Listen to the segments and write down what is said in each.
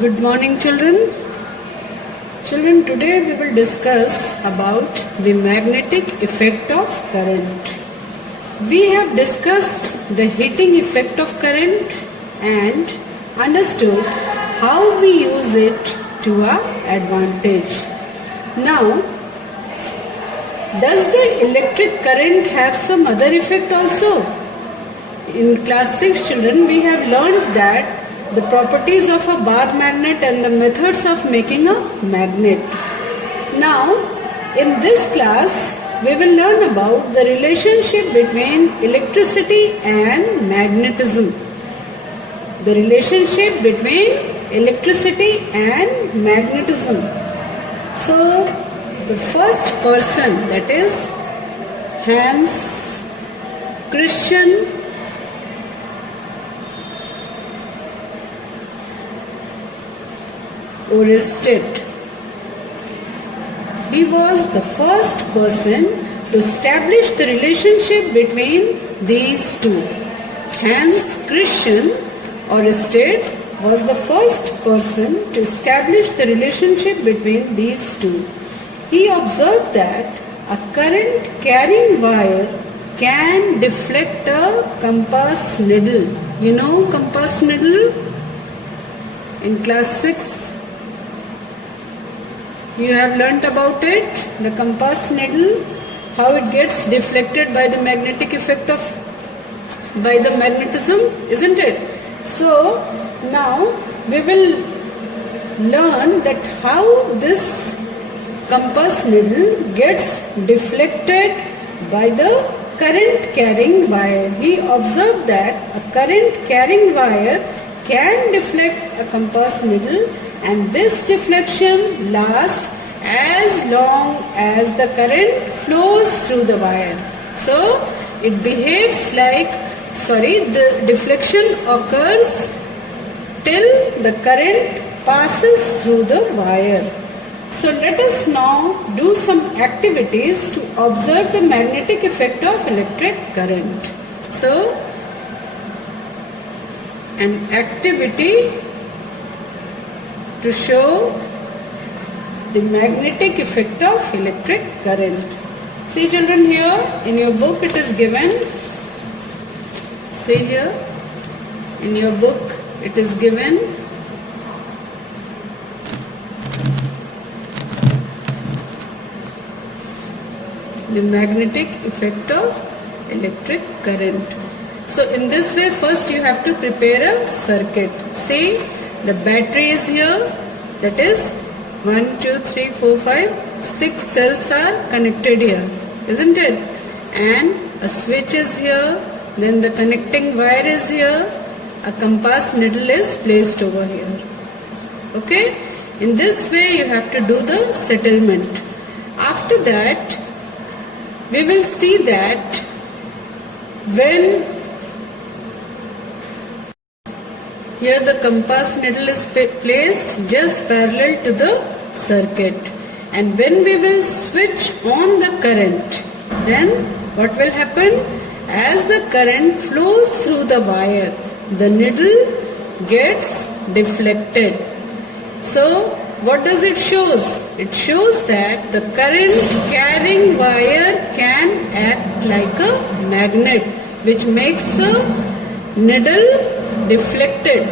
Good morning, children. Children, today we will discuss about the magnetic effect of current. We have discussed the heating effect of current and understood how we use it to our advantage. Now, does the electric current have some other effect also? In class 6, children, we have learned that the properties of a bar magnet and the methods of making a magnet. Now, in this class, we will learn about the relationship between electricity and magnetism. The relationship between electricity and magnetism. So, the first person, that is Hans Christian Oersted. He was the first person to establish the relationship between these two. Hans Christian Oersted was the first person to establish the relationship between these two. He observed that a current carrying wire can deflect a compass needle. You know compass needle? In class 6th, you have learnt about it, the compass needle, how it gets deflected by the magnetic effect of, by the magnetism, isn't it? So, now we will learn that how this compass needle gets deflected by the current carrying wire. He observed that a current carrying wire can deflect a compass needle, and this deflection lasts as long as the current flows through the wire. So, it behaves like, the deflection occurs till the current passes through the wire. So, let us now do some activities to observe the magnetic effect of electric current. So, an activity to show the magnetic effect of electric current. See children, here in your book it is given. See here in your book it is given. The magnetic effect of electric current. So in this way, first you have to prepare a circuit. See, the battery is here, that is 1, 2, 3, 4, 5, 6 cells are connected here, isn't it? And a switch is here, then the connecting wire is here, a compass needle is placed over here. Okay? In this way you have to do the settlement. After that, we will see that when here the compass needle is placed just parallel to the circuit, and when we will switch on the current, then what will happen? As the current flows through the wire, the needle gets deflected. So what does it shows? It shows that the current carrying wire can act like a magnet, which makes the needle deflected,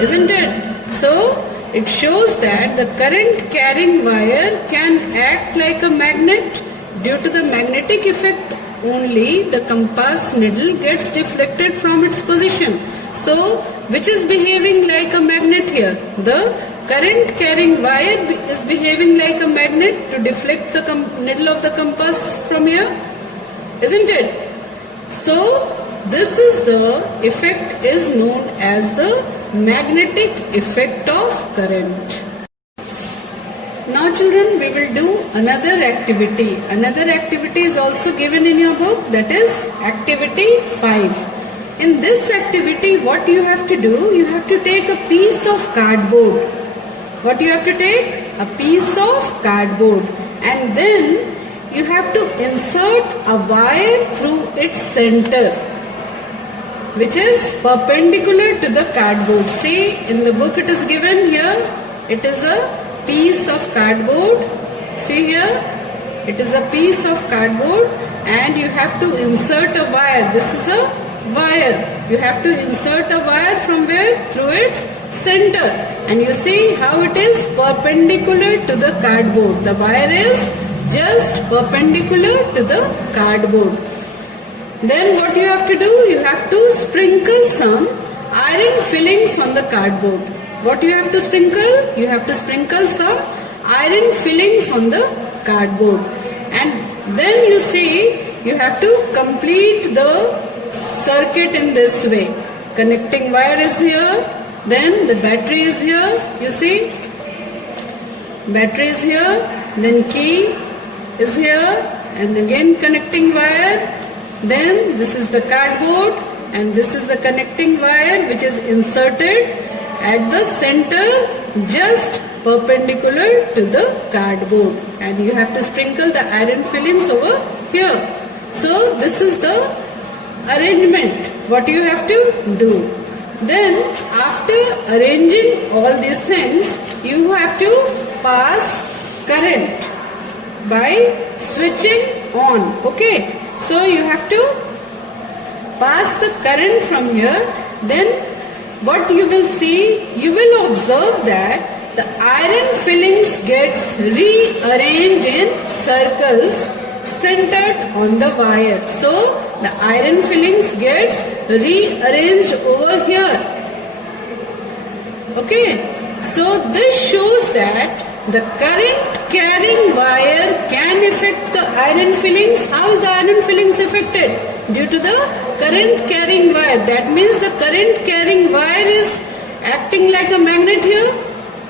isn't it? So it shows that the current carrying wire can act like a magnet. Due to the magnetic effect only, the compass needle gets deflected from its position. So which is behaving like a magnet here? The current carrying wire is behaving like a magnet to deflect the needle of the compass from here, isn't it? So this is the effect is known as the magnetic effect of current. Now children, we will do another activity. Another activity is also given in your book, that is activity 5. In this activity, what you have to do? You have to take a piece of cardboard. What you have to take? A piece of cardboard, and then you have to insert a wire through its center. which is perpendicular to the cardboard. See, in the book it is given here, it is a piece of cardboard. See here, it is a piece of cardboard and you have to insert a wire. This is a wire. You have to insert a wire from where? Through its center. And you see how it is perpendicular to the cardboard. The wire is just perpendicular to the cardboard. Then what you have to do? You have to sprinkle some iron fillings on the cardboard. What you have to sprinkle? You have to sprinkle some iron fillings on the cardboard. And then you see, you have to complete the circuit in this way. Connecting wire is here, then the battery is here, you see, battery is here, then key is here, and again connecting wire, then this is the cardboard and this is the connecting wire which is inserted at the center just perpendicular to the cardboard, and you have to sprinkle the iron fillings over here. So this is the arrangement what you have to do. Then after arranging all these things, you have to pass current by switching on. Okay, so you have to pass the current from here. Then what you will see, you will observe that the iron fillings gets rearranged in circles centered on the wire. So the iron fillings gets rearranged over here. Okay, so this shows that the current carrying wire can affect the iron fillings. How is the iron fillings affected? Due to the current carrying wire. That means the current carrying wire is acting like a magnet here.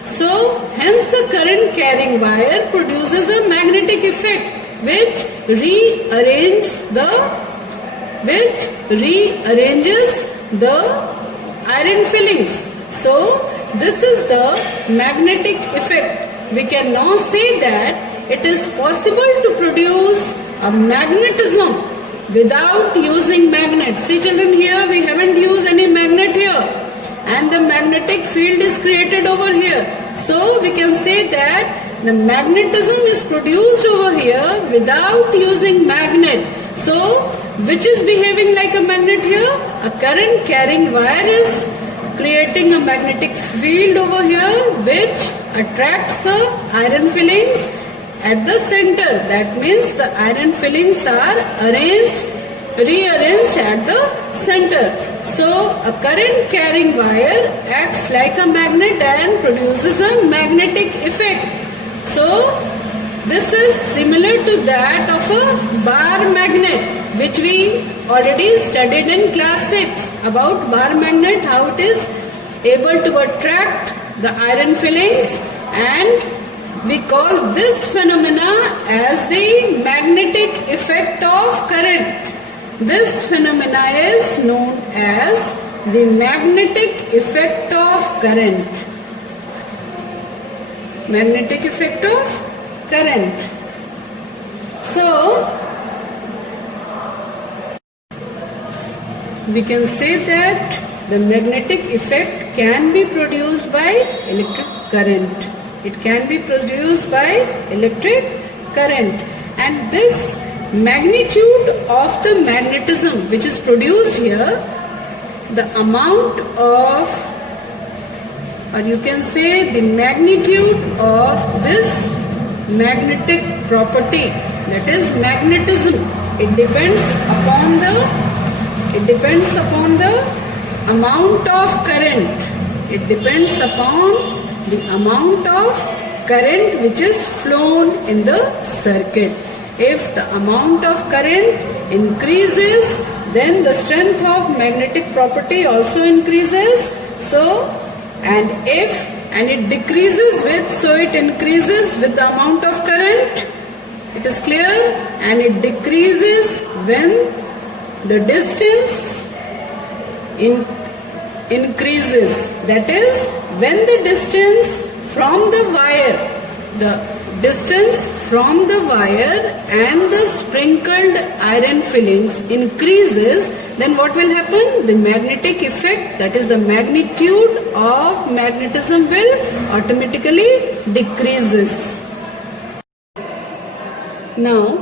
So hence the current carrying wire produces a magnetic effect which rearranges the iron fillings. So this is the magnetic effect. We can now say that it is possible to produce a magnetism without using magnets. See children, here we haven't used any magnet here, and the magnetic field is created over here. So we can say that the magnetism is produced over here without using magnet. So which is behaving like a magnet here? A current carrying wire is creating a magnetic field over here which attracts the iron fillings at the center. That means the iron fillings are rearranged at the center. So a current carrying wire acts like a magnet and produces a magnetic effect. So this is similar to that of a bar magnet, which we already studied in class 6 about bar magnet, how it is able to attract the iron fillings, and we call this phenomena as the magnetic effect of current. This phenomena is known as the magnetic effect of current. Magnetic effect of current. So we can say that the magnetic effect can be produced by electric current. It can be produced by electric current, and this magnitude of the magnetism which is produced here, the amount of, or you can say the magnitude of this magnetic property, that is magnetism, it depends upon the amount of current. It depends upon the amount of current which is flown in the circuit. If the amount of current increases, then the strength of magnetic property also increases. So, and it decreases with, so it increases with the amount of current. It is clear? And it decreases when the distance increases. That is, when the distance from the wire, the distance from the wire and the sprinkled iron fillings increases, then what will happen? The magnetic effect, that is the magnitude of magnetism, will automatically decreases. Now,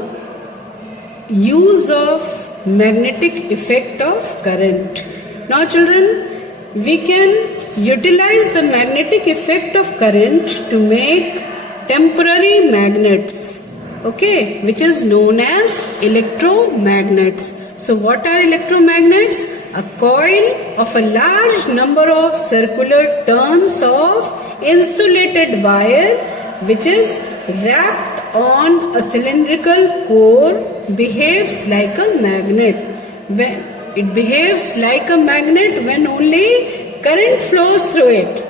use of magnetic effect of current. Now children, we can utilize the magnetic effect of current to make temporary magnets, okay, which is known as electromagnets. So what are electromagnets? A coil of a large number of circular turns of insulated wire which is wrapped on a cylindrical core behaves like a magnet. When it behaves like a magnet when only current flows through it.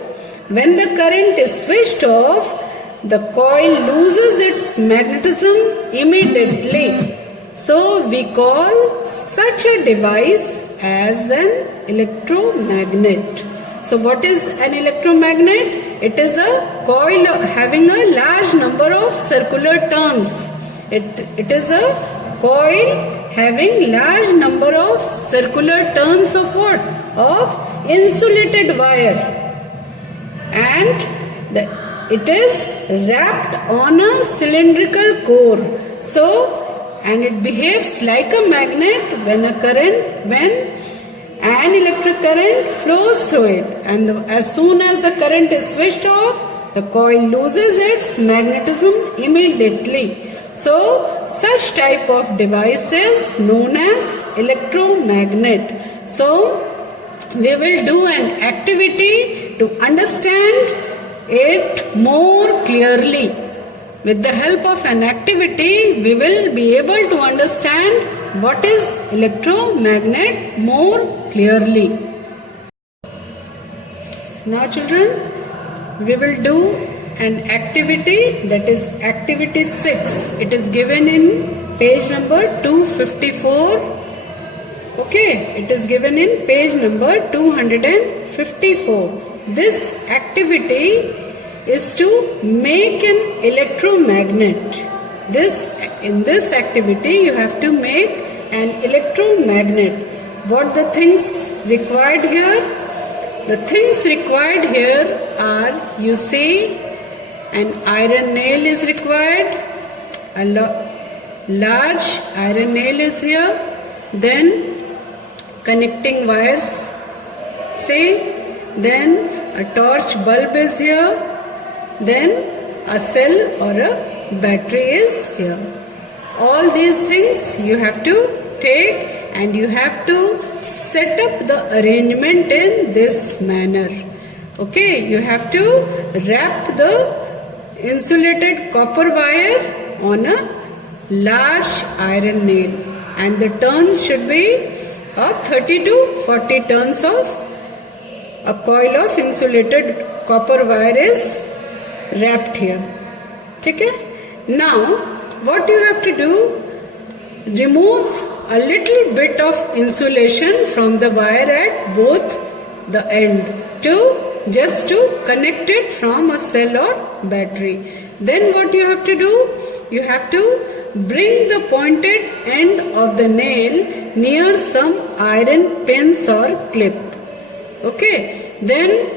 When the current is switched off, the coil loses its magnetism immediately. So we call such a device as an electromagnet. So what is an electromagnet? It is a coil having a large number of circular turns. It is a coil having large number of circular turns of what? Of insulated wire. And it is wrapped on a cylindrical core. So, and it behaves like a magnet when an electric current flows through it. And as soon as the current is switched off, the coil loses its magnetism immediately. So, such type of device is known as electromagnet. So, we will do an activity to understand it more clearly. With the help of an activity, we will be able to understand what is electromagnet more clearly. Now children, we will do an activity, that is activity 6. It is given in page number 254. Okay, it is given in page number 254. This activity is to make an electromagnet. In this activity you have to make an electromagnet. What the things required here? The things required here are, you see, an iron nail is required, a large iron nail is here, then connecting wires, see, then a torch bulb is here, then a cell or a battery is here. All these things you have to take and you have to set up the arrangement in this manner. Okay, you have to wrap the insulated copper wire on a large iron nail, and the turns should be of 30 to 40 turns of a coil of insulated copper wire is wrapped here. Okay? Now, what you have to do? Remove a little bit of insulation from the wire at both the end just to connect it from a cell or battery. Then what you have to do? You have to bring the pointed end of the nail near some iron pins or clip. Okay, then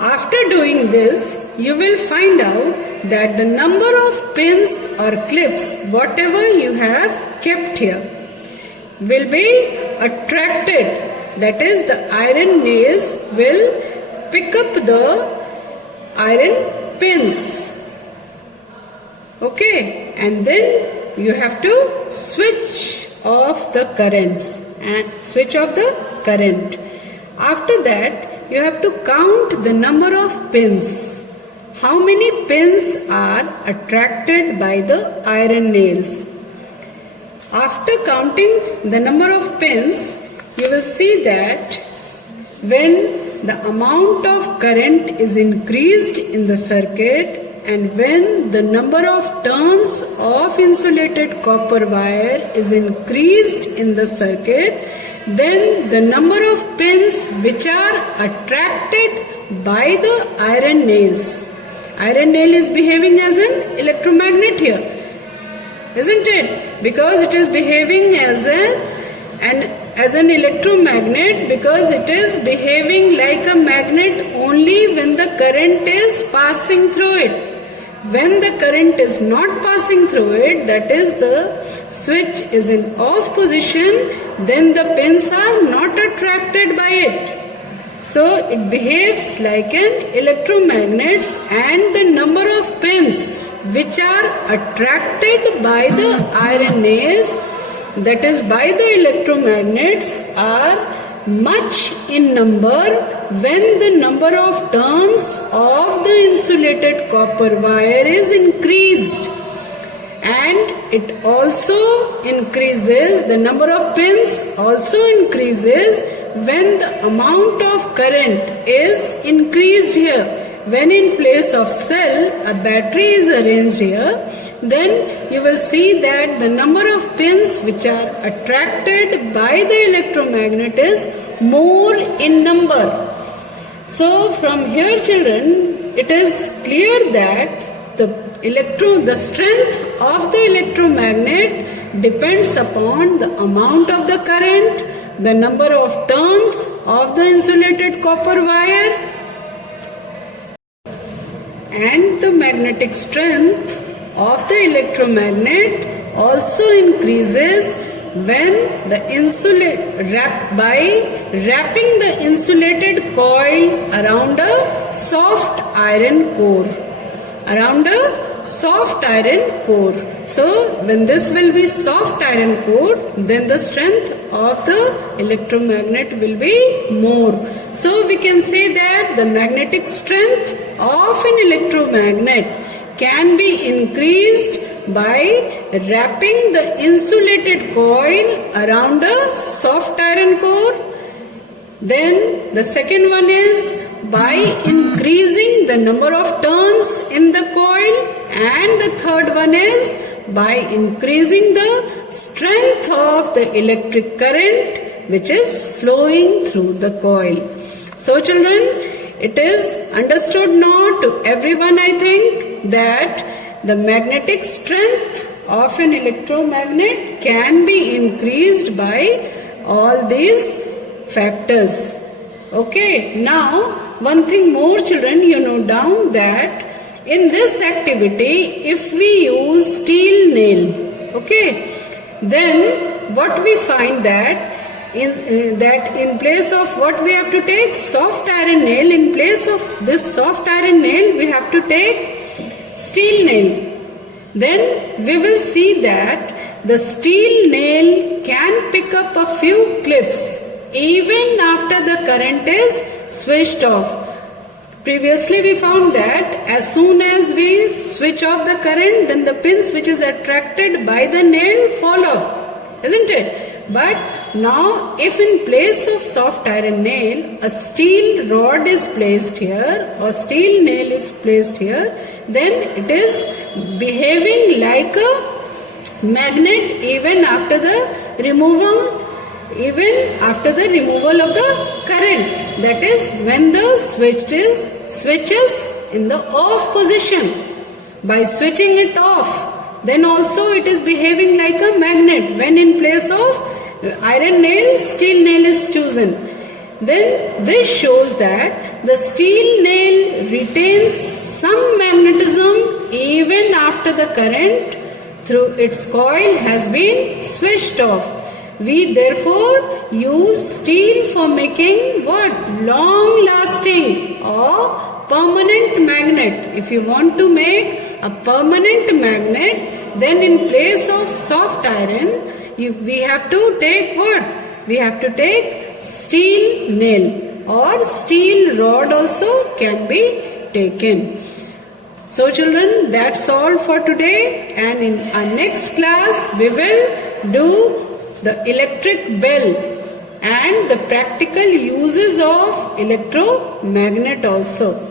after doing this, you will find out that the number of pins or clips, whatever you have kept here, will be attracted. That is, the iron nails will pick up the iron pins. Okay, and then you have to switch off the currents and switch off the current. After that, you have to count the number of pins. How many pins are attracted by the iron nails? After counting the number of pins, you will see that when the amount of current is increased in the circuit and when the number of turns of insulated copper wire is increased in the circuit, then the number of pins which are attracted by the iron nails Iron nail is behaving as an electromagnet here, isn't it? Because it is behaving as an electromagnet, because it is behaving like a magnet only when the current is passing through it. When the current is not passing through it, that is the switch is in off position, then the pins are not attracted by it. So it behaves like an electromagnet, and the number of pins which are attracted by the iron nails, that is by the electromagnets, are much in number when the number of turns of the insulated copper wire is increased. And it also increases, the number of pins also increases when the amount of current is increased here. When in place of cell a battery is arranged here, then you will see that the number of pins which are attracted by the electromagnet is more in number. So from here, children, it is clear that the strength of the electromagnet depends upon the amount of the current, the number of turns of the insulated copper wire, and the magnetic strength of the electromagnet also increases when the wrapping the insulated coil around a soft iron core. So when this will be soft iron core, then the strength of the electromagnet will be more. So we can say that the magnetic strength of an electromagnet can be increased by wrapping the insulated coil around a soft iron core. Then the second one is by increasing the number of turns in the coil, and the third one is by increasing the strength of the electric current which is flowing through the coil. So children, it is understood now to everyone, I think, that the magnetic strength of an electromagnet can be increased by all these factors. Okay, now one thing more, children, you note down that in this activity, if we use steel nail, okay, then what we find that in place of what we have to take soft iron nail, in place of this soft iron nail we have to take steel nail. Then we will see that the steel nail can pick up a few clips even after the current is switched off. Previously we found that as soon as we switch off the current, then the pins which is attracted by the nail fall off, isn't it? But now if in place of soft iron nail a steel rod is placed here or steel nail is placed here, then it is behaving like a magnet even after the removal of the current. That is when the switch is in the off position. By switching it off, then also it is behaving like a magnet. When in place of iron nail, steel nail is chosen. Then this shows that the steel nail retains some magnetism even after the current through its coil has been switched off. We therefore use steel for making what? Long lasting or permanent magnet. If you want to make a permanent magnet, then in place of soft iron, we have to take what? We have to take steel nail, or steel rod also can be taken. So children, that's all for today, and in our next class we will do the electric bell and the practical uses of electromagnet also.